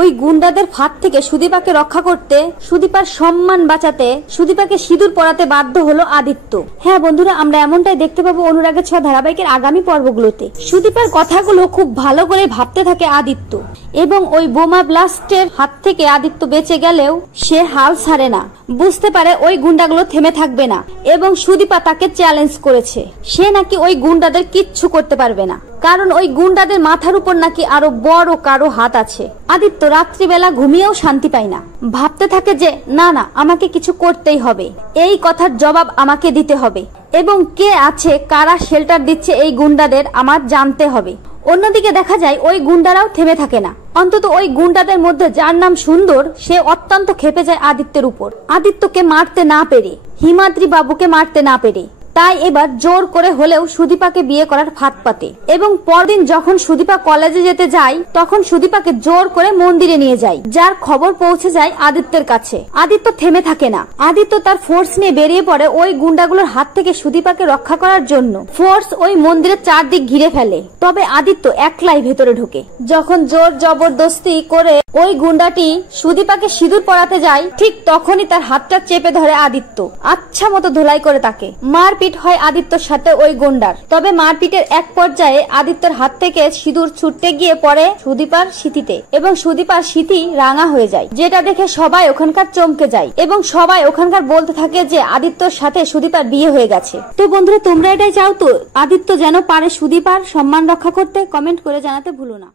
ওই গুন্ডাদের ফাঁদ থেকে সুদীপাকে রক্ষা করতে, সুদীপার সম্মান বাঁচাতে সুদীপাকে সিঁদুর পরাতে বাধ্য হলো আদিত্য। হ্যাঁ বন্ধুরা, আমরা এমনটাই দেখতে পাবো অনুরাগের ছোঁয়া ধারাবাহিকের আগামী পর্বগুলোতে। সুদীপার কথাগুলো খুব ভালো করে ভাবতে থাকে আদিত্য, এবং ওই বোমা ব্লাস্টের হাত থেকে আদিত্য বেঁচে গেলেও সে হাল ছাড়ে না। বুঝতে পারে ওই গুন্ডাগুলো থেমে থাকবে না, এবং সুদীপা তাকে চ্যালেঞ্জ করেছে সে নাকি ওই গুন্ডাদের কিচ্ছু করতে পারবে না, কারণ ওই গুন্ডাদের মাথার উপর নাকি আরো বড় কারো হাত আছে। আদিত্য রাত্রিবেলা ঘুমিয়েও শান্তি পায় না, ভাবতে থাকে যে না না, আমাকে কিছু করতেই হবে, এই কথার জবাব আমাকে দিতে হবে, এবং কে আছে, কারা শেল্টার দিচ্ছে এই গুন্ডাদের আমার জানতে হবে। অন্যদিকে দেখা যায় ওই গুন্ডারাও থেমে থাকে না, অন্তত ওই গুন্ডাদের মধ্যে যার নাম সুন্দর সে অত্যন্ত ক্ষেপে যায় আদিত্যের উপর। আদিত্যকে মারতে না পেরে, হিমাদ্রি বাবুকে মারতে না পেরে, তাই এবার জোর করে হলেও সুদীপাকে বিয়ে করার ফাঁদ পাতে, এবং পরদিন যখন সুদীপা কলেজে যেতে যায় তখন সুদীপাকে জোর করে মন্দিরে নিয়ে যায়, যার খবর পৌঁছে যায় আদিত্যের কাছে। আদিত্য থেমে থাকে না, আদিত্য তার ফোর্স নিয়ে বেরিয়ে পড়ে ওই গুন্ডাগুলোর হাত থেকে সুদীপাকে রক্ষা করার জন্য। ফোর্স ওই মন্দিরের চারদিক ঘিরে ফেলে, তবে আদিত্য একলাই ভেতরে ঢোকে। যখন জোর জবরদস্তি করে ওই গুন্ডাটি সুদীপাকে সিঁদুর পরাতে যায়, ঠিক তখনই তার হাতটা চেপে ধরে আদিত্য, আচ্ছা মতো ধুলাই করে তাকে। মারপিট হয় আদিত্যর সাথে ওই গুন্ডার, তবে মারপিটের এক পর্যায়ে আদিত্যর হাত থেকে সিঁদুর ছুটতে গিয়ে পড়ে সুদীপার সিঁথিতে, এবং সুদীপার সিঁথি রাঙা হয়ে যায়, যেটা দেখে সবাই ওখানকার চমকে যায়, এবং সবাই ওখানকার বলতে থাকে যে আদিত্যর সাথে সুদীপার বিয়ে হয়ে গেছে। তো বন্ধুরা, তোমরা এটাই চাও তো আদিত্য যেন পারে সুদীপার সম্মান রক্ষা করতে? কমেন্ট করে জানাতে ভুলো না।